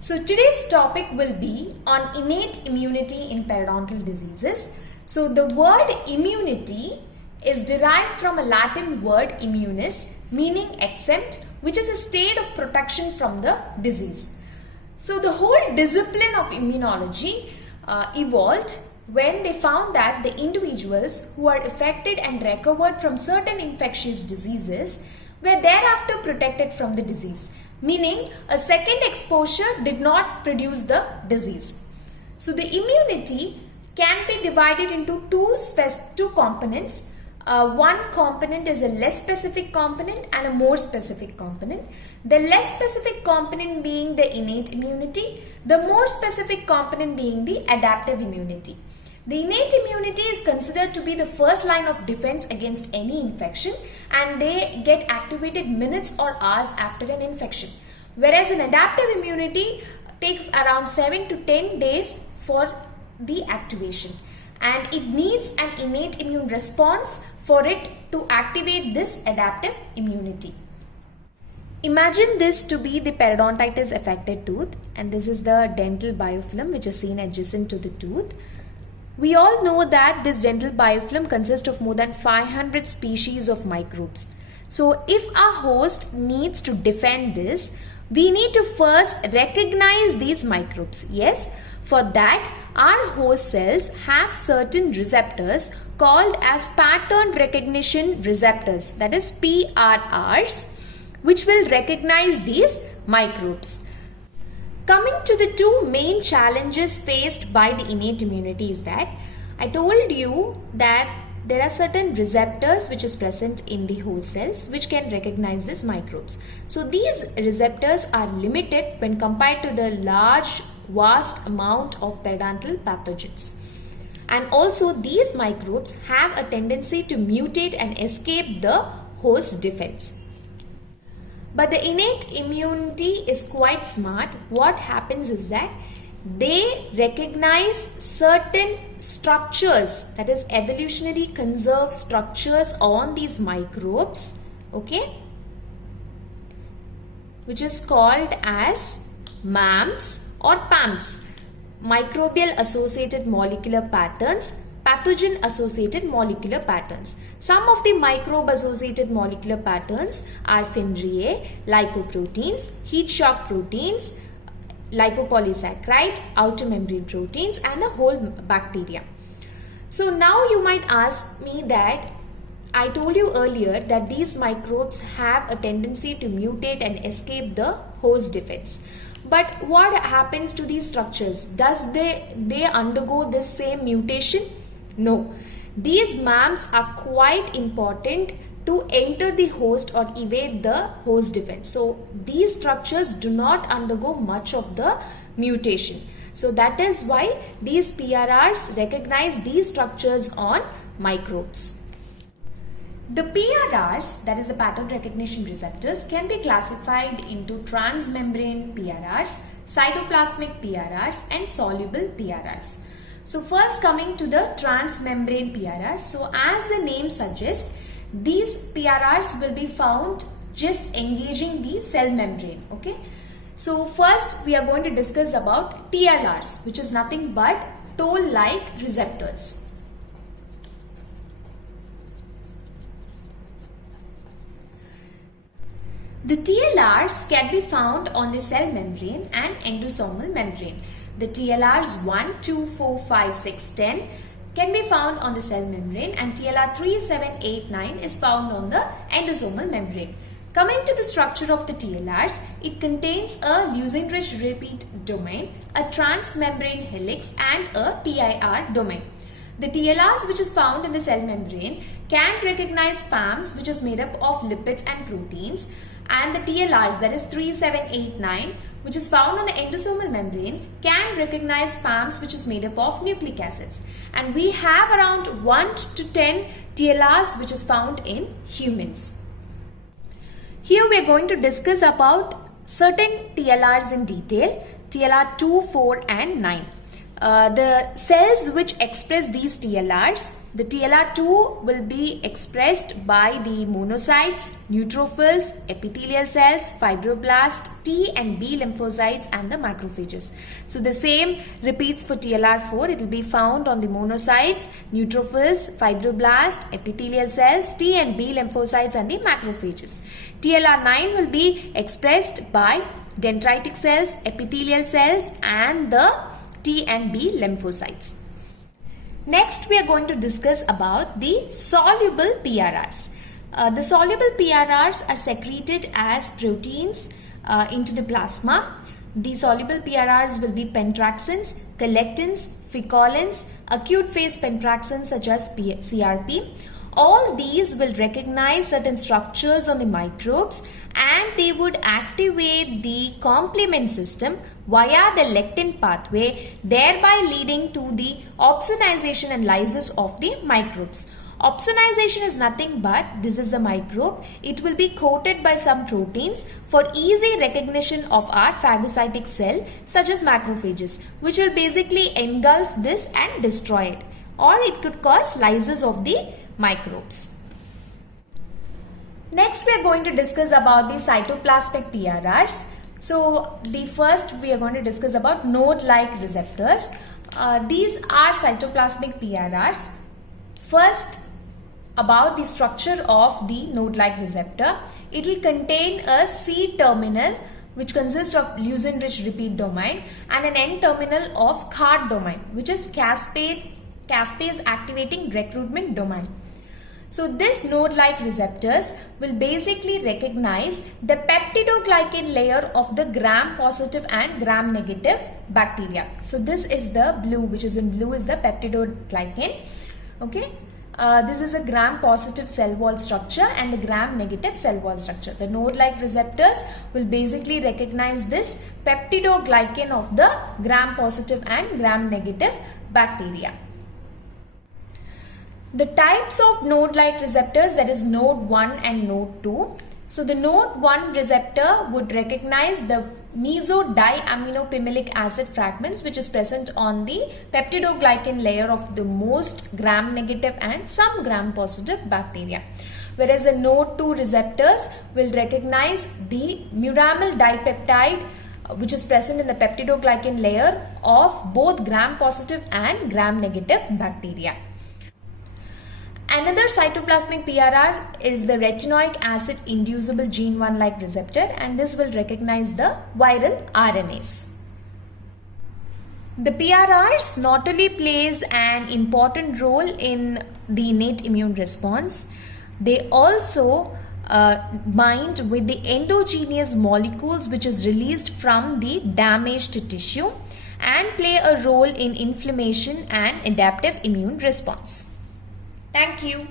So today's topic will be on innate immunity in periodontal diseases. So the word immunity is derived from a Latin word immunis, meaning exempt, which is a state of protection from the disease. So the whole discipline of immunology evolved when they found that the individuals who are affected and recovered from certain infectious diseases were thereafter protected from the disease, meaning a second exposure did not produce the disease. So the immunity can be divided into two components. One component is a less specific component and a more specific component. The less specific component being the innate immunity, the more specific component being the adaptive immunity. The innate immunity is considered to be the first line of defense against any infection, and they get activated minutes or hours after an infection. Whereas an adaptive immunity takes around 7 to 10 days for the activation, and it needs an innate immune response for it to activate this adaptive immunity. Imagine this to be the periodontitis affected tooth, and this is the dental biofilm which is seen adjacent to the tooth. We all know that this dental biofilm consists of more than 500 species of microbes. So if our host needs to defend this, we need to first recognize these microbes. Yes, for that our host cells have certain receptors called as pattern recognition receptors, that is PRRs, which will recognize these microbes. Coming to the two main challenges faced by the innate immunity is that I told you that there are certain receptors which is present in the host cells which can recognize these microbes. So these receptors are limited when compared to the large vast amount of periodontal pathogens. And also these microbes have a tendency to mutate and escape the host defense. But the innate immunity is quite smart. What happens is that they recognize certain structures, that is evolutionary conserved structures on these microbes, okay, which is called as MAMs or PAMs, microbial associated molecular patterns, pathogen associated molecular patterns. Some of the microbe associated molecular patterns are fimbriae, lipoproteins, heat shock proteins, lipopolysaccharide, outer membrane proteins, and the whole bacteria. So now you might ask me that I told you earlier that these microbes have a tendency to mutate and escape the host defense. But what happens to these structures? Does they undergo this same mutation? No. These MAMs are quite important to enter the host or evade the host defense. So these structures do not undergo much of the mutation. So that is why these PRRs recognize these structures on microbes. The PRRs, that is the pattern recognition receptors, can be classified into transmembrane PRRs, cytoplasmic PRRs, and soluble PRRs. So first coming to the transmembrane PRRs. So as the name suggests, these PRRs will be found just engaging the cell membrane, okay. So first we are going to discuss about TLRs, which is nothing but toll-like receptors. The TLRs can be found on the cell membrane and endosomal membrane. The TLRs 1, 2, 4, 5, 6, 10 can be found on the cell membrane, and TLR 3, 7, 8, 9 is found on the endosomal membrane. Coming to the structure of the TLRs, it contains a leucine-rich repeat domain, a transmembrane helix, and a TIR domain. The TLRs which is found in the cell membrane can recognize PAMs, which is made up of lipids and proteins, and the TLRs, that is 3, 7, 8, 9, which is found on the endosomal membrane, can recognize PAMs, which is made up of nucleic acids. And we have around 1 to 10 TLRs which is found in humans. Here we are going to discuss about certain TLRs in detail, TLR 2, 4 and 9. The cells which express these TLRs the TLR2 will be expressed by the monocytes, neutrophils, epithelial cells, fibroblast, T and B lymphocytes and the macrophages. So the same repeats for TLR4. It will be found on the monocytes, neutrophils, fibroblast, epithelial cells, T and B lymphocytes and the macrophages. TLR9 will be expressed by dendritic cells, epithelial cells and the T and B lymphocytes. Next, we are going to discuss about the soluble PRRs. The soluble PRRs are secreted as proteins into the plasma. The soluble PRRs will be pentraxins, collectins, ficolins, acute phase pentraxins such as CRP. All these will recognize certain structures on the microbes and they would activate the complement system via the lectin pathway, thereby leading to the opsonization and lysis of the microbes. Opsonization is nothing but this is the microbe. It will be coated by some proteins for easy recognition of our phagocytic cell such as macrophages, which will basically engulf this and destroy it, or it could cause lysis of the microbes. Next, we are going to discuss about the cytoplasmic PRRs. So the first we are going to discuss about node-like receptors. These are cytoplasmic PRRs. First, about the structure of the node-like receptor. It will contain a C-terminal which consists of leucine-rich repeat domain and an N-terminal of CARD domain, which is caspase activating recruitment domain. So this node-like receptors will basically recognize the peptidoglycan layer of the gram-positive and gram-negative bacteria. So this is the blue, which is in blue is the peptidoglycan. Okay. This is a gram-positive cell wall structure and the gram-negative cell wall structure. The node-like receptors will basically recognize this peptidoglycan of the gram-positive and gram-negative bacteria. The types of node-like receptors, that is node 1 and node 2. So the node 1 receptor would recognize the mesodiaminopimelic acid fragments which is present on the peptidoglycan layer of the most gram-negative and some gram-positive bacteria. Whereas the node 2 receptors will recognize the muramyl dipeptide which is present in the peptidoglycan layer of both gram-positive and gram-negative bacteria. Another cytoplasmic PRR is the retinoic acid inducible gene 1-like receptor, and this will recognize the viral RNAs. The PRRs not only plays an important role in the innate immune response, they also bind with the endogenous molecules which is released from the damaged tissue and play a role in inflammation and adaptive immune response. Thank you.